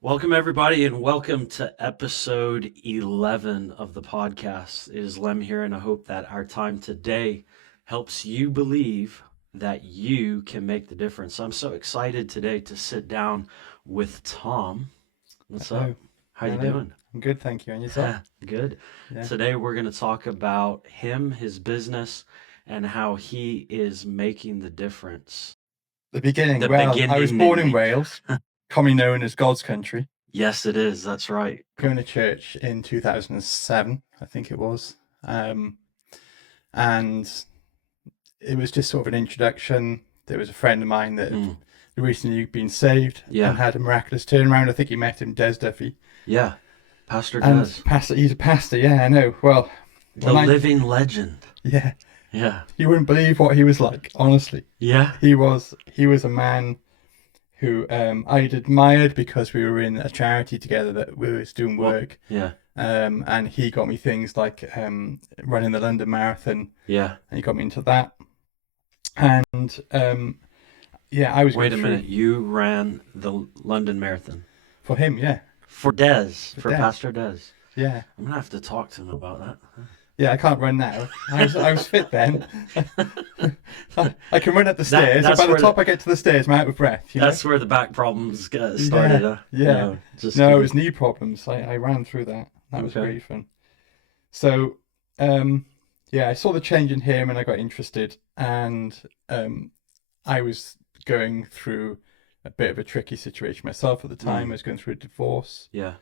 Welcome, everybody, and welcome to episode 11 of the podcast. It is Lem here, and I hope that our time today helps you believe that you can make the difference. I'm so excited today to sit down with Tom. What's up? Hello. How you Hello. doing? I'm good, thank you. And yourself? Good. Yeah. Today we're going to talk about him, his business, and how he is making the difference. The beginning. The Well, I was born in beginning. Wales, commonly known as God's country. Yes, it is. That's right. Going to church in 2007, I think it was. And it was just sort of an introduction. There was a friend of mine that had recently been saved Yeah. and had a miraculous turnaround. I think you met him, Des Duffy. Yeah. Pastor And Des. he's a pastor, yeah, I know. Well, The living legend. yeah, Yeah. you wouldn't believe what he was like, honestly. Yeah. He was a man who I'd admired because we were in a charity together that we was doing work. Yeah. And he got me things like running the London Marathon, Yeah. and he got me into that. And yeah, I was Wait a going through minute. You ran the London Marathon for him. Yeah, for Des, for Des. Pastor Des. yeah, I'm gonna have to talk to him about that. yeah. I can't run now. I was fit then. I can run up the stairs. that's By the where top I get to the stairs, I'm out of breath. You know? That's where the back problems started. Yeah. No, just No, it kidding. was knee problems. I ran through that. That was Okay. great fun. So, yeah, I saw the change in him and I got interested. And I was going through a bit of a tricky situation myself at the time. I was going through a divorce. Yeah.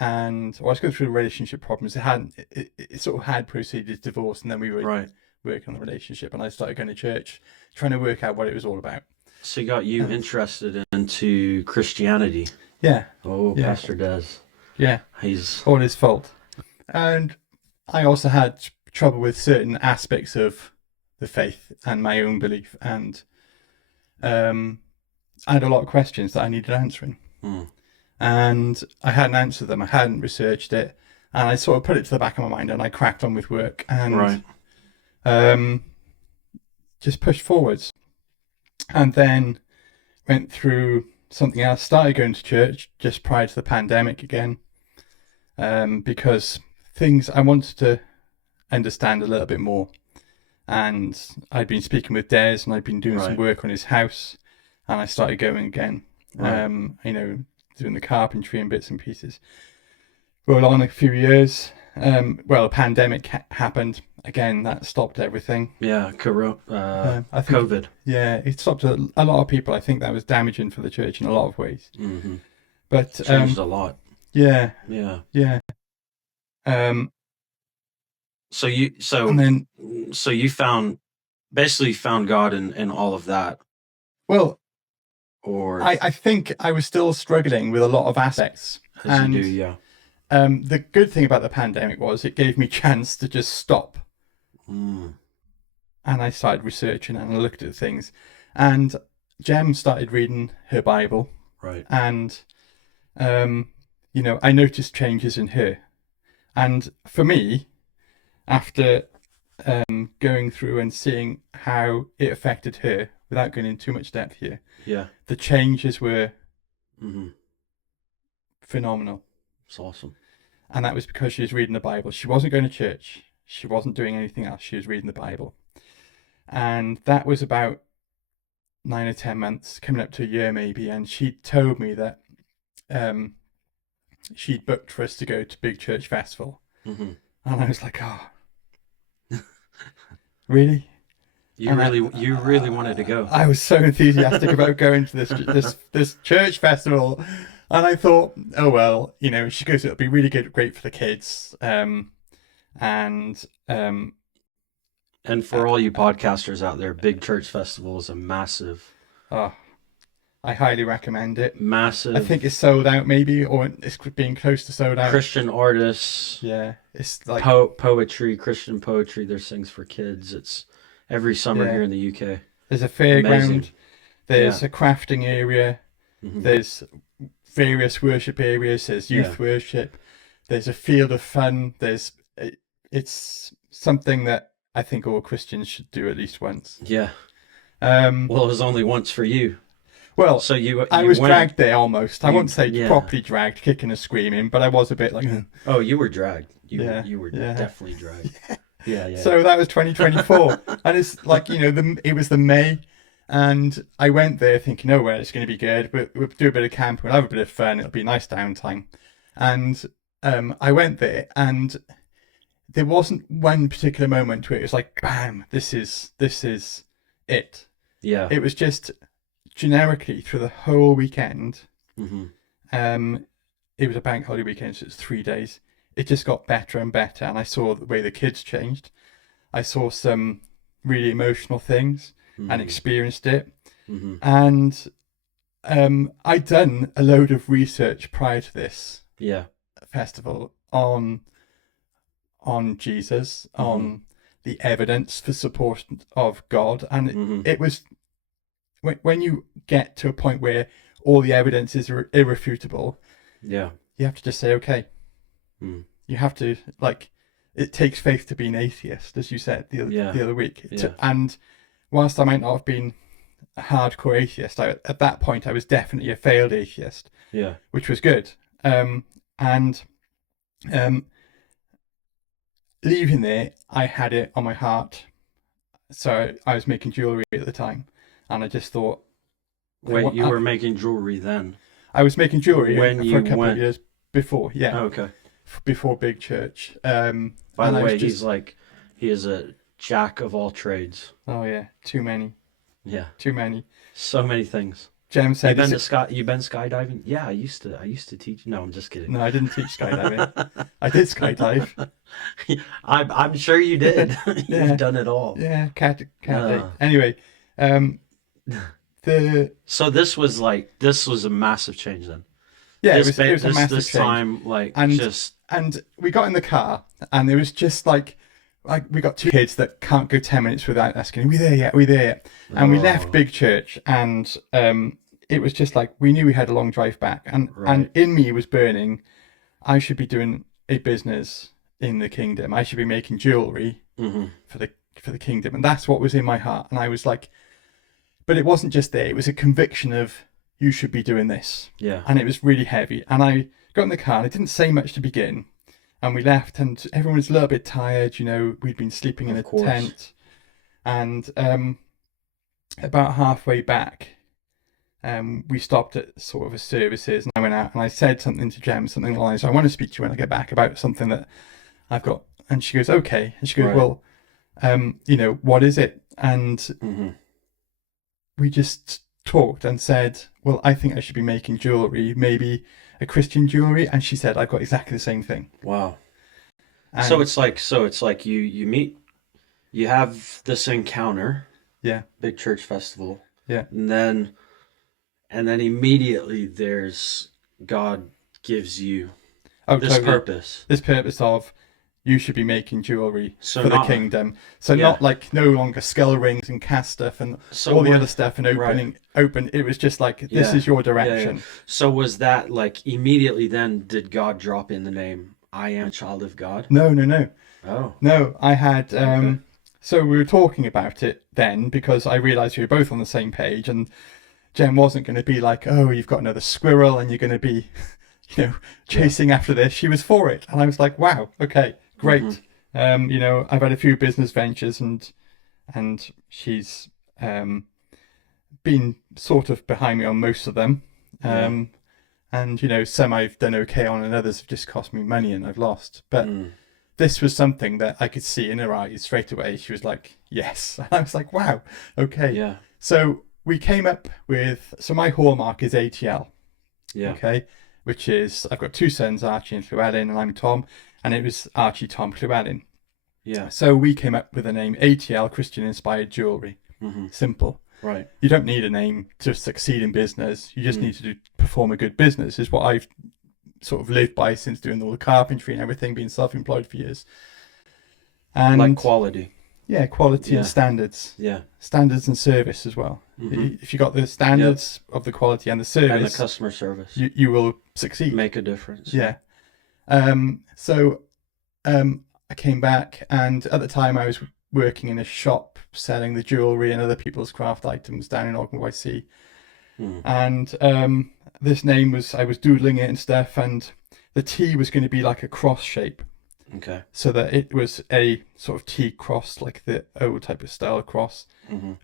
And I was going through relationship problems. It sort of had proceeded to divorce, and then we were Right. working on the relationship. And I started going to church, trying to work out what it was all about. So you got you interested into Christianity. Yeah, Oh, Yeah. Pastor Des. yeah. He's All his fault. And I also had trouble with certain aspects of the faith and my own belief, and I had a lot of questions that I needed answering, and I hadn't answered them. I hadn't researched it, and I sort of put it to the back of my mind, and I cracked on with work and right. just pushed forwards, and then went through something else. Started going to church just prior to the pandemic again, because things I wanted to understand a little bit more. And I'd been speaking with Des, and I'd been doing some Right. work on his house, and I started going again. Right. Doing the carpentry and bits and pieces. Rolled on a few years. Well, a pandemic happened again. That stopped everything. Yeah. I think, COVID. yeah, it stopped a lot of people. I think that was damaging for the church in a lot of ways. Mm-hmm. But Changed a lot. yeah, Yeah. yeah. So you And then, so you basically found God in all of that, well, or I think I was still struggling with a lot of aspects. as And you do, yeah. the good thing about the pandemic was it gave me a chance to just stop. Mm. And I started researching and I looked at things. And Jem started reading her Bible. Right. And, I noticed changes in her. And for me, after going through and seeing how it affected her, without going into too much depth here, Yeah. the changes were Mm-hmm. phenomenal. It's awesome. And that was because she was reading the Bible. She wasn't going to church. She wasn't doing anything else. She was reading the Bible. And that was about 9 or 10 months, coming up to a year maybe. And she told me that she'd booked for us to go to Big Church Festival. Mm-hmm. And I was like, oh, really? You And really wanted to go. I was so enthusiastic about going to this church festival. And I thought, oh, well, she goes, it'll be really great for the kids. And for all you podcasters out there, Big Church Festival is a massive, Oh, I highly recommend it. massive I think it's sold out maybe, or it's being close to sold out. Christian artists, Yeah, it's like poetry, Christian poetry. There's things for kids. It's every summer Yeah. here in the UK. there's a fairground, Amazing. there's Yeah. a crafting area, Mhm. there's various worship areas, there's youth worship, there's a field of fun. It's something that I think all Christians should do at least once. Yeah. Um, Well, it was only once for you. Well, So I you was went. dragged there almost. I won't say Yeah. properly dragged, kicking and screaming, but I was a bit like, Oh, you were dragged. yeah, You were yeah. definitely dragged. Yeah, yeah. So that was 2024, and it's like it was the May, and I went there thinking, oh well, it's going to be good. We'll do a bit of camping, we'll have a bit of fun. It'll be a nice downtime, and I went there, and there wasn't one particular moment where it was like, bam, this is it. Yeah. It was just generically through the whole weekend. Hmm. Um, it was a bank holiday weekend, so it's 3 days. It just got better and better, and I saw the way the kids changed. I saw some really emotional things and experienced it. Hmm. And I'd done a load of research prior to this Yeah. festival on Jesus, on the evidence for support of God, and it was when you get to a point where all the evidence is irrefutable, Yeah. you have to just say, okay. You have to, like, it takes faith to be an atheist, as you said the other week. Yeah. And whilst I might not have been a hardcore atheist, at that point I was definitely a failed atheist. Yeah. Which was good. And leaving there, I had it on my heart. So I was making jewellery at the time, and I just thought... Wait, you were making jewellery then? I was making jewellery for a couple of years before, yeah. Oh, okay. Before Big Church. By the way, he is a jack of all trades. Oh yeah, too many. Yeah. Too many. So many things. Jem said, you've been skydiving? Yeah, I used to teach. No, I'm just kidding. No, I didn't teach skydiving. I did skydive. I'm sure you did. Yeah. You've done it all. Yeah, cat. Anyway, so this was a massive change then. Yeah, it was a massive this change. Time, and we got in the car, and it was just like we got two kids that can't go 10 minutes without asking, "Are we there yet? Are we there yet?" And we left Big Church, and it was just like we knew we had a long drive back, and in me was burning. I should be doing a business in the kingdom. I should be making jewelry for the kingdom, and that's what was in my heart. And I was like, but it wasn't just there. It was a conviction of, you should be doing this. Yeah. And it was really heavy. And I got in the car, and I didn't say much to begin. And we left, and everyone was a little bit tired. You know, we'd been sleeping in a tent. And about halfway back, we stopped at sort of a services, and I went out and I said something to Jem, something like, "I want to speak to you when I get back about something that I've got." And she goes, "Okay." And she goes, "Well, what is it?" And we just talked and said, "Well, I think I should be making jewelry, maybe a Christian jewelry." And she said, "I've got exactly the same thing." Wow. And so it's like you meet, you have this encounter. Yeah. Big Church Festival. Yeah. And then immediately God gives you this purpose. This purpose of, you should be making jewelry for the kingdom. So yeah. Not like no longer skull rings and cast stuff and all the other stuff and open. It was just like, this is your direction. Yeah. So was that like immediately then, did God drop in the name, "I am a child of God"? No. Oh. No, I had... So we were talking about it then, because I realised we were both on the same page, and Jen wasn't going to be like, "Oh, you've got another squirrel and you're going to be, chasing after this." She was for it. And I was like, wow, okay, great. I've had a few business ventures, and she's been sort of behind me on most of them. And, some I've done okay on, and others have just cost me money and I've lost. But this was something that I could see in her eyes straight away. She was like, yes. And I was like, wow, okay. Yeah. So we came up with, my hallmark is ATL. Yeah. Okay. Which is, I've got two sons, Archie and Llewellyn, and I'm Tom. And it was Archie, Tom, Llewellyn. Yeah. So we came up with the name ATL, Christian Inspired Jewelry. Simple. Right. You don't need a name to succeed in business. You just need to perform a good business, is what I've sort of lived by since doing all the carpentry and everything, being self-employed for years. And like quality. Yeah, quality and standards. Yeah. Standards and service as well. If you got the standards of the quality and the service, and the customer service, you will succeed. Make a difference. Yeah. So I came back, and at the time I was working in a shop selling the jewellery and other people's craft items down in Ogden by Sea. And this name was, I was doodling it and stuff, and the T was going to be like a cross shape. Okay. So that it was a sort of T cross, like the old type of style cross,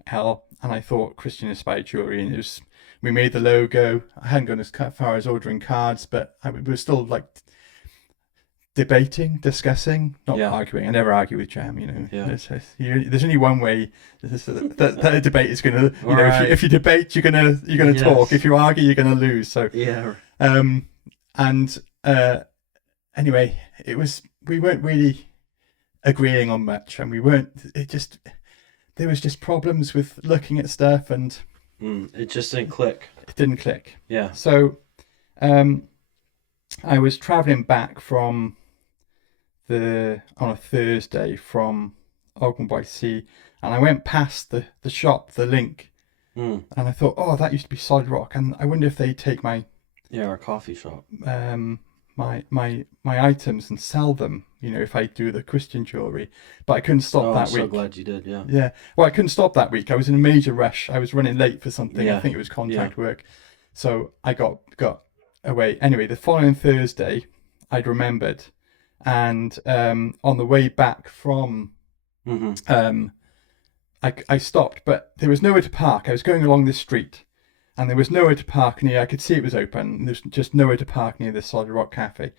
L. And I thought Christian inspired jewelry, and we made the logo. I hadn't gone as far as ordering cards, but we were still like debating, discussing, not arguing. I never argue with Jam, you know. Yeah. There's only one way that a debate is going to, you know, Right. if you debate, you're gonna Yes. talk. If you argue, you're gonna lose. So Yeah. Anyway, we weren't really agreeing on much, and there was just problems with looking at stuff, and It just didn't click. it didn't click. Yeah. So I was traveling back on a Thursday from Ogden by Sea, and I went past the shop, the Link, and I thought, oh, that used to be Solid Rock, and I wonder if they'd take my our coffee shop. my items and sell them, you know, if I do the Christian jewellery. But I couldn't stop that I'm week. so glad you did. Yeah. Yeah. Well, I couldn't stop that week. I was in a major rush. I was running late for something. Yeah. I think it was contract work. So I got away. Anyway, the following Thursday, I'd remembered. And on the way back from, I stopped, but there was nowhere to park. I was going along this street, and there was nowhere to park near. I could see it was open. There's just nowhere to park near the Solid Rock Cafe.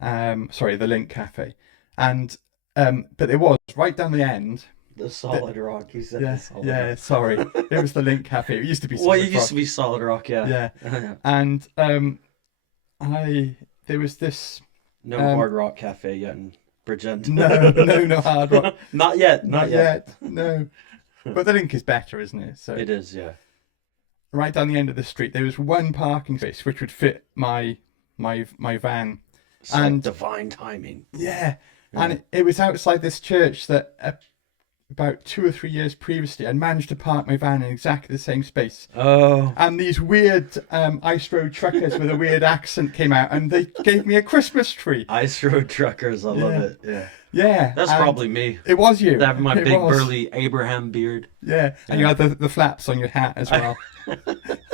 The Link Cafe. And but it was right down the end. The Solid Rock. You said Yeah, the Solid yeah. Rock. Sorry, it was the Link Cafe. It used to be. Well, it used to be Solid Rock. Yeah. Yeah. And there was this. No Hard Rock Cafe yet in Bridgend. No Hard Rock. Not yet. Not yet. No. But the Link is better, isn't it? So It is. Yeah. right down the end of the street, there was one parking space which would fit my van. It's like divine timing. Yeah. And it was outside this church that about 2 or 3 years previously, I'd managed to park my van in exactly the same space. Oh. And these weird ice road truckers with a weird accent came out, and they gave me a Christmas tree. Ice Road Truckers. I love it. Yeah. Yeah. That's probably me. It was you. Having my It big was. burly Abraham beard. Yeah. And you had the flaps on your hat as well.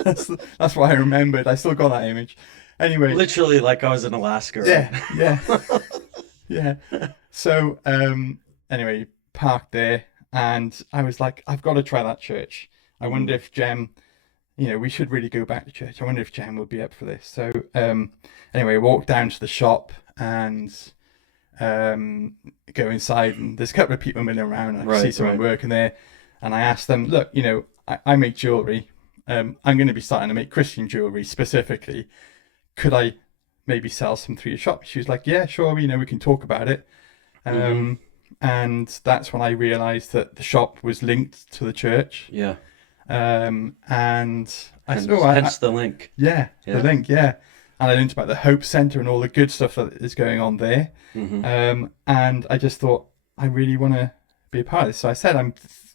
That's what I remembered. I still got that image. Anyway. Literally like I was in Alaska. Right? Yeah. Yeah. So anyway, parked there, and I was like, I've got to try that church. I wonder if Jem, you know, we should really go back to church. I wonder if Jem would be up for this. So anyway, walked down to the shop and go inside, and there's a couple of people milling around, and I see someone working there, and I asked them, look, you know, I make jewellery. I'm going to be starting to make Christian jewellery specifically. Could I maybe sell some through your shop? She was like, yeah, sure, you know, we can talk about it. And that's when I realised that the shop was linked to the church. Yeah. And I said, hence the Link. Yeah, the Link, yeah. And I learned about the Hope Centre and all the good stuff that is going on there. And I just thought, I really want to be a part of this. So I said, I'm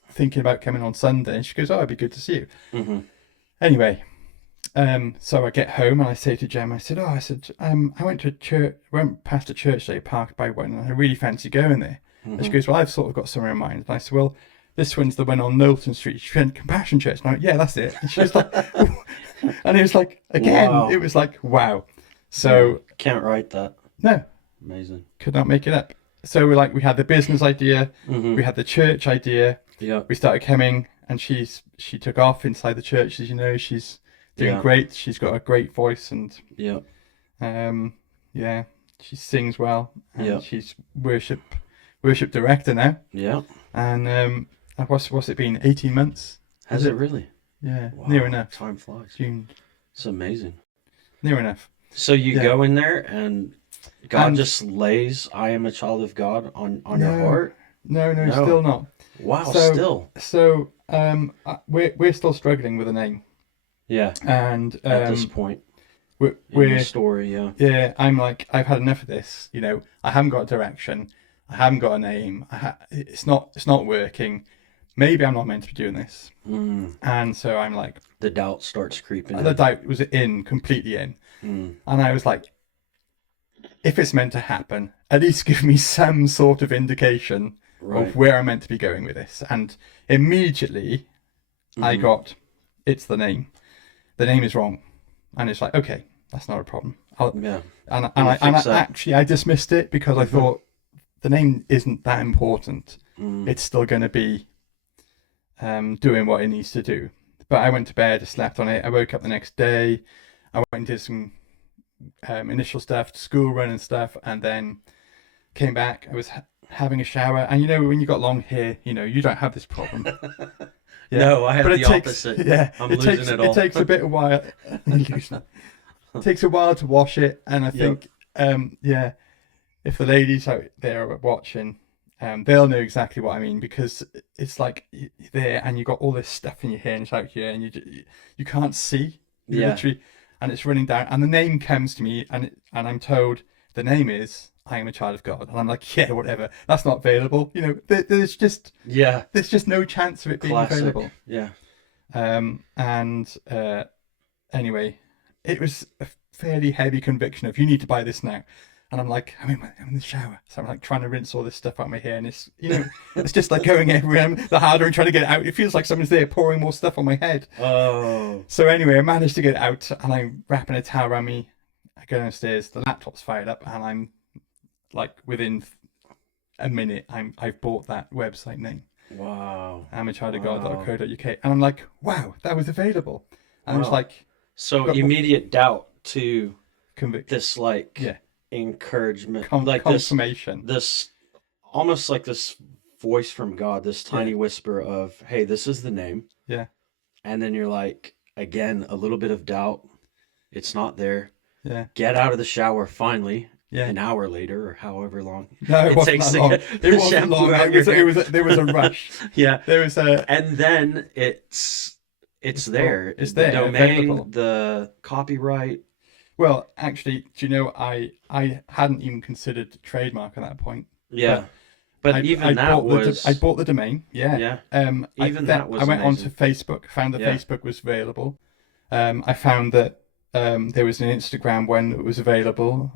thinking about coming on Sunday. And she goes, oh, it'd be good to see you. Anyway, so I get home and I say to Jem, I said, I went to church, went past a church today, parked by one, and I really fancy going there. And she goes, well, I've sort of got somewhere in mind. And I said, well, this one's the one on Knowlton Street. She went, Compassion Church. And I went, yeah, that's it. And she was like, and it was like, again, It was like, wow. So can't write that. No. Amazing. Could not make it up. So we had the business idea, we had the church idea. Yeah. We started coming, and she took off inside the church, as you know. She's doing great. She's got a great voice, and she sings well, and she's worship director now. Yeah. And what's it been? 18 months? Has it really? Yeah. Wow, near enough. Time flies. June. It's amazing. Near enough. So you go in there and God just lays "I am a child of God" on your heart? No, still not. Wow, still. So we're still struggling with a name. Yeah. And at this point, we're in the story, yeah. I'm like, I've had enough of this. You know, I haven't got a direction. I haven't got a name. It's not working. Maybe I'm not meant to be doing this. And so I'm like, the doubt starts creeping. The doubt was completely in. And I was like, if it's meant to happen, at least give me some sort of indication of where I'm meant to be going with this. And immediately I got, it's the name. the name is wrong. And it's like, okay, that's not a problem. Yeah. And We'll fix that. actually, I dismissed it because I thought the name isn't that important. It's still going to be doing what it needs to do. But I went to bed, I slept on it. I woke up the next day. I went and did some initial stuff, school run and stuff, and then came back. I was having a shower, and when you got long hair, you don't have this problem. Yeah. No, I have the opposite. Yeah, I'm losing it all. It takes a bit of while. It takes a while to wash it, and I think, if the ladies out there are watching, they'll know exactly what I mean, because it's like you're there and you got all this stuff in your hair and it's out here, and you can't see, literally, and it's running down. And the name comes to me, and I'm told the name is I Am a Child of God, and I'm like, yeah, whatever. That's not available. There's just no chance of it being available. Yeah. Anyway, it was a fairly heavy conviction of, you need to buy this now. And I'm like, I'm in the shower, so I'm like trying to rinse all this stuff out of my hair, and it's it's just like going everywhere. The harder I'm trying to get it out, it feels like someone's there pouring more stuff on my head. Oh. So anyway, I managed to get it out, and I'm wrapping a towel around me. I go downstairs, the laptop's fired up, and I'm like, within a minute, I've bought that website name. Wow. amachildofgod.co.uk, and I'm like, wow, that was available. And I was like, so immediate doubt to conviction. This encouragement, confirmation. This almost like this voice from God, this tiny whisper of, hey, this is the name. Yeah. And then you're like, again, a little bit of doubt. It's not there. Yeah. Get out of the shower finally. Yeah. An hour later, or however long. No, it wasn't that long. It wasn't long. There was a rush. Yeah. There was a. And then it's there. It's there. The domain, available. The copyright. Well, actually, do you know, I hadn't even considered trademark at that point. Yeah. But I bought the domain. Yeah. Yeah. I went onto Facebook, found that Facebook was available. I found that there was an Instagram when it was available.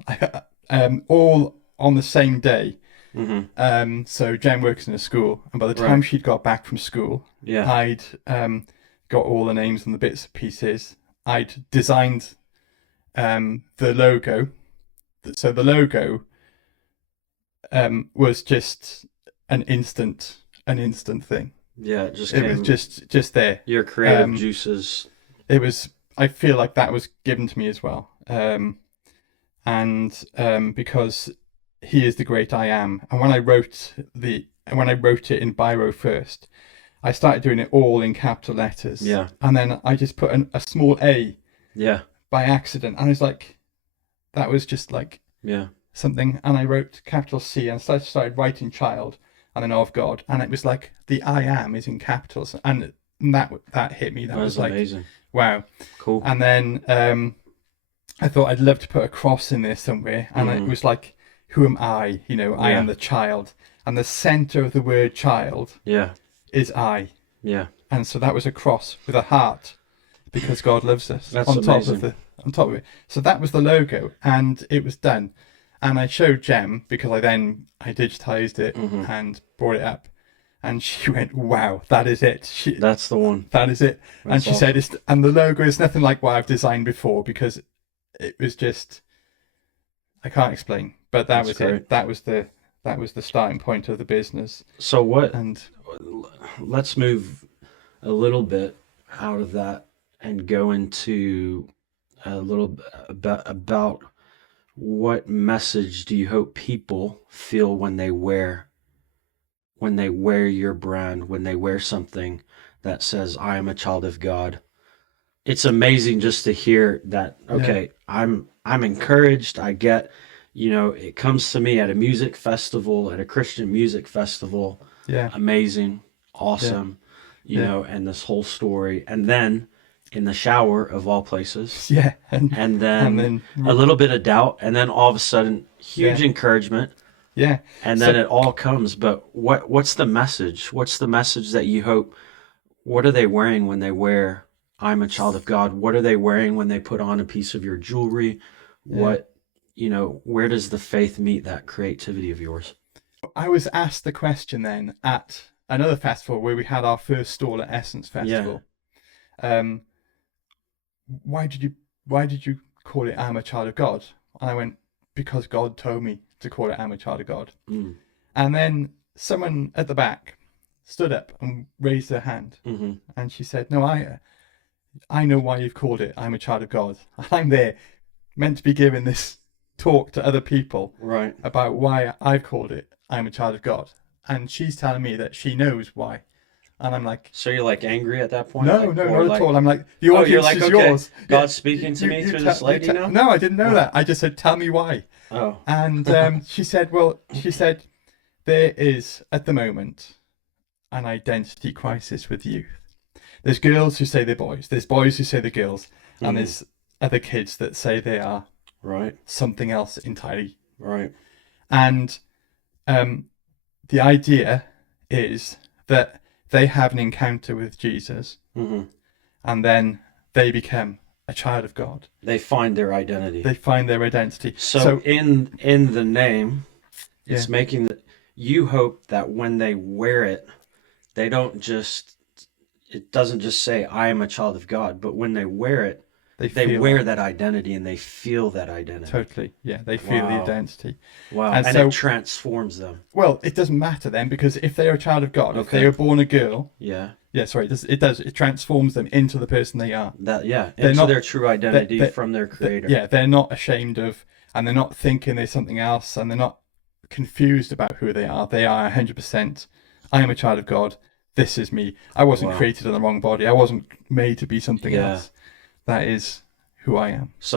All on the same day. Mm-hmm. So Jen works in a school, and by the time she'd got back from school, I'd got all the names and the bits and pieces. I'd designed the logo. So the logo was just an instant thing. Yeah, it was just there. Your creative juices. It was. I feel like that was given to me as well. Because he is the great I am. And when I wrote it in biro first, I started doing it all in capital letters. Yeah. And then I just put a small A. Yeah. By accident, and I was like, that was just like something. And I wrote capital C, and started writing child, and then of God, and it was like the I am is in capitals, and that hit me. That was like amazing. Wow, cool. And then I thought I'd love to put a cross in there somewhere, and it was like, who am I? I am the child, and the center of the word child is I. Yeah. And so that was a cross with a heart, because God loves us. That's on top amazing. on top of it. So that was the logo, and it was done. And I showed Jem, because I digitized it and brought it up, and she went, "Wow, that is it. That's the one. That is it." That's and she said, "And the logo is nothing like what I've designed before, because it was just, I can't explain." But that was great. It. That was the starting point of the business. So what? And let's move a little bit out of that and go into a little bit about what message do you hope people feel when they wear your brand, when they wear something that says I am a child of God. It's amazing just to hear that. Okay, I'm encouraged. I get, it comes to me at a music festival, at a Christian music festival. Yeah. Amazing, awesome. And this whole story, and then in the shower of all places. Yeah. And then a little bit of doubt, and then all of a sudden huge encouragement. Yeah. And then it all comes. But what's the message? What's the message that you hope? What are they wearing when they wear I'm a child of God? What are they wearing when they put on a piece of your jewelry? What, where does the faith meet that creativity of yours? I was asked the question then at another festival where we had our first stall at Essence Festival. why did you call it I'm a child of God? And I went, because God told me to call it I'm a child of God. Mm. And then someone at the back stood up and raised their hand, Mm-hmm. and she said, no, I know why you've called it I'm a child of God. I'm there meant to be giving this talk to other people Right. about why I've called it I'm a child of God. And she's telling me that she knows why. And I'm like, So you're like angry at that point? no, like, no, or not like, at all. I'm like, the oh, you're audience like, is okay, yours. God's speaking to me through this lady now? No, I didn't know Oh. that. I just said, tell me why. Oh. And she said, there is, at the moment, an identity crisis with youth. There's girls who say they're boys. There's boys who say they're girls. And there's other kids that say they are Right. something else entirely. Right. And the idea is that they have an encounter with Jesus, Mm-hmm. and then they become a child of God. They find their identity. They find their identity. So in the name, it's Yeah. making the, you hope that when they wear it, they don't just, it doesn't just say I am a child of God, but when they wear it, they feel wear that identity and they feel that identity. Totally. Yeah, they feel the Wow. identity. Wow. And And so- it transforms them. Well, it doesn't matter then, because if they're a child of God, if Okay. they are born a girl, Yeah. it transforms them into the person they are. That, yeah. They're Into not- their true identity they- from their creator. Yeah, they're not ashamed of, and they're not thinking there's something else, and they're not confused about who they are. They are 100%, I am a child of God. This is me. I wasn't Wow. created in the wrong body. I wasn't made to be something Yeah. else. That is who I am. So